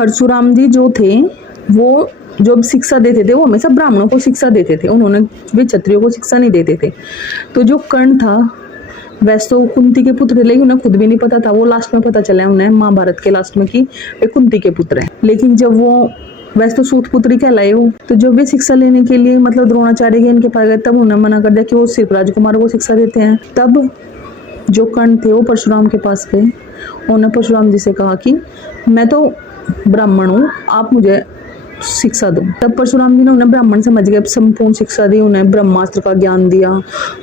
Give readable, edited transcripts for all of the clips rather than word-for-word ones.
परशुराम जी जो थे वो जो शिक्षा देते थे वो हमेशा ब्राह्मणों को शिक्षा देते थे, उन्होंने वे क्षत्रियों को शिक्षा नहीं देते थे। तो जो कर्ण था वैसे तो कुंती के पुत्र थे, लेकिन उन्हें खुद भी नहीं पता था, वो लास्ट में पता चला उन्हें महाभारत के लास्ट में कि वे कुंती के पुत्र हैं। लेकिन जब वो वैसे तो सूत पुत्री कहलाए हो, तो जब वे शिक्षा लेने के लिए मतलब द्रोणाचार्य के इनके पास गए तब उन्हें मना कर दिया कि वो सिर्फ राजकुमारों को शिक्षा देते हैं। तब जो कर्ण थे वो परशुराम के पास गए, उन्होंने परशुराम जी से कहा कि मैं तो ब्राह्मण हूँ, आप मुझे शिक्षा दो। तब परशुराम जी ने उन्हें ब्राह्मण समझ गए, संपूर्ण शिक्षा दी, उन्हें ब्रह्मास्त्र का ज्ञान दिया,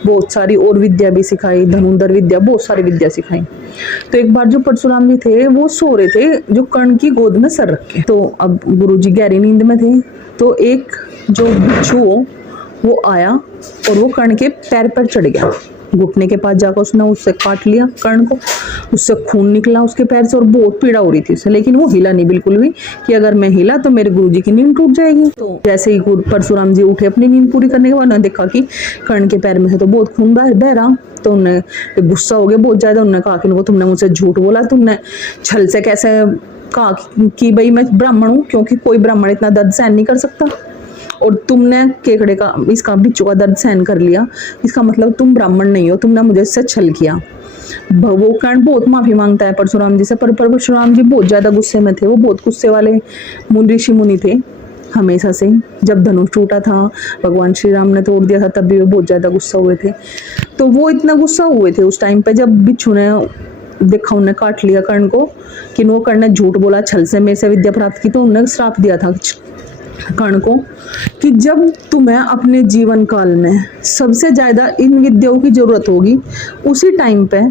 बहुत सारी और विद्या भी सिखाई, धनुर्धर विद्या, बहुत सारी विद्या सिखाई। तो एक बार जो परशुराम जी थे वो सो रहे थे जो कर्ण की गोद में सर रख के, तो अब गुरुजी गहरी नींद में थे, तो एक जो बिच्छू वो आया और वो कर्ण के पैर पर चढ़ गया, घुटने के पास जाकर उसने उससे काट लिया कर्ण को, उससे खून निकला उसके पैर से और बहुत पीड़ा हो रही थी उसे, लेकिन वो हिला नहीं बिल्कुल भी कि अगर मैं हिला तो मेरे गुरुजी की नींद टूट जाएगी। तो जैसे ही परशुराम जी उठे अपनी नींद पूरी करने के बाद उन्होंने देखा कि कर्ण के पैर में से तो बहुत खून बह रहा, तो उन्हें गुस्सा हो गया बहुत ज्यादा। उन्होंने कहा कि तुमने मुझसे झूठ बोला, तुमने छल से कैसे कहा कि भाई मैं ब्राह्मण हूँ, क्योंकि कोई ब्राह्मण इतना दर्द सहन नहीं कर सकता, और तुमने केकड़े का इसका बिच्छू का दर्द सहन कर लिया, इसका मतलब तुम ब्राह्मण नहीं हो, तुमने मुझे इससे छल किया। वो कर्ण बहुत माफी मांगता है परशुराम जी से, पर परशुराम जी बहुत ज्यादा गुस्से में थे, वो बहुत गुस्से वाले ऋषि मुनि थे हमेशा से। जब धनुष टूटा था भगवान श्री राम ने तोड़ दिया था तब भी वो बहुत ज्यादा गुस्सा हुए थे। तो वो इतना गुस्सा हुए थे उस टाइम पे जब बिच्छू ने देखा उन्हें काट लिया कर्ण को, कि वो कर्ण ने झूठ बोला, छल से मेरे से विद्या प्राप्त की, तो उन्होंने श्राप दिया था कर्ण को कि जब तुम्हें अपने जीवन काल में सबसे ज्यादा इन विद्याओं की जरूरत होगी उसी टाइम पे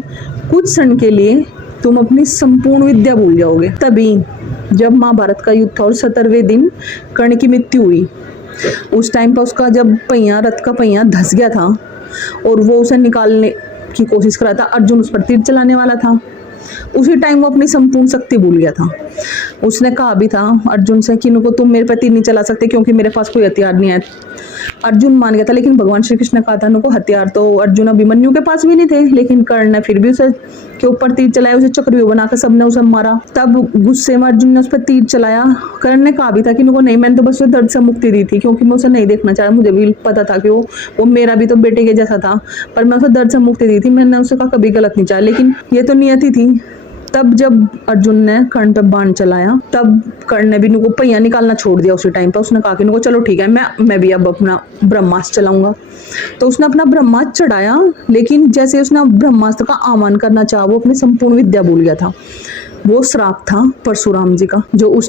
कुछ क्षण के लिए तुम अपनी संपूर्ण विद्या भूल जाओगे। तभी जब महाभारत का युद्ध था और 17वें दिन कर्ण की मृत्यु हुई, उस टाइम पर उसका जब पहिया, रथ का पहिया धस गया था और वो उसे निकालने की कोशिश कर रहा था, अर्जुन उस पर तीर चलाने वाला था, उसी टाइम वो अपनी संपूर्ण शक्ति भूल गया था। उसने कहा भी था अर्जुन से कि इनको तुम मेरे पे तीर नहीं चला सकते क्योंकि मेरे पास कोई हथियार नहीं है। अर्जुन मान गया था, लेकिन भगवान श्री कृष्ण ने कहा था उनको हथियार तो अर्जुन अभिमन्यु के पास भी नहीं थे, लेकिन कर्ण ने फिर भी उसे के ऊपर तीर चलाया, उसे चक्रव्यूह बनाकर सबने उसे मारा। तब गुस्से में अर्जुन ने उस पर तीर चलाया। कर्ण ने कहा भी था कि इनको नहीं, मैंने तो बस दर्द से मुक्ति दी थी क्योंकि मैं उसे नहीं देखना चाहा, मुझे भी पता था कि वो मेरा भी तो बेटे के जैसा था, पर मैं उसे दर्द से मुक्ति दी थी, मैंने उसे कहा कभी गलत नहीं चाहा, लेकिन ये तो नियति थी। तब जब अर्जुन ने कर्ण पे बाण चलाया तब कर्ण ने भी इनको पहिया निकालना छोड़ दिया उसी टाइम पर। उसने कहा कि इनको चलो ठीक है, मैं भी अब अपना ब्रह्मास्त्र चलाऊंगा। तो उसने अपना ब्रह्मास्त्र चढ़ाया, लेकिन जैसे उसने ब्रह्मास्त्र का आह्वान करना चाहा वो अपनी संपूर्ण विद्या भूल गया था। वो श्राप था परशुराम जी का जो उस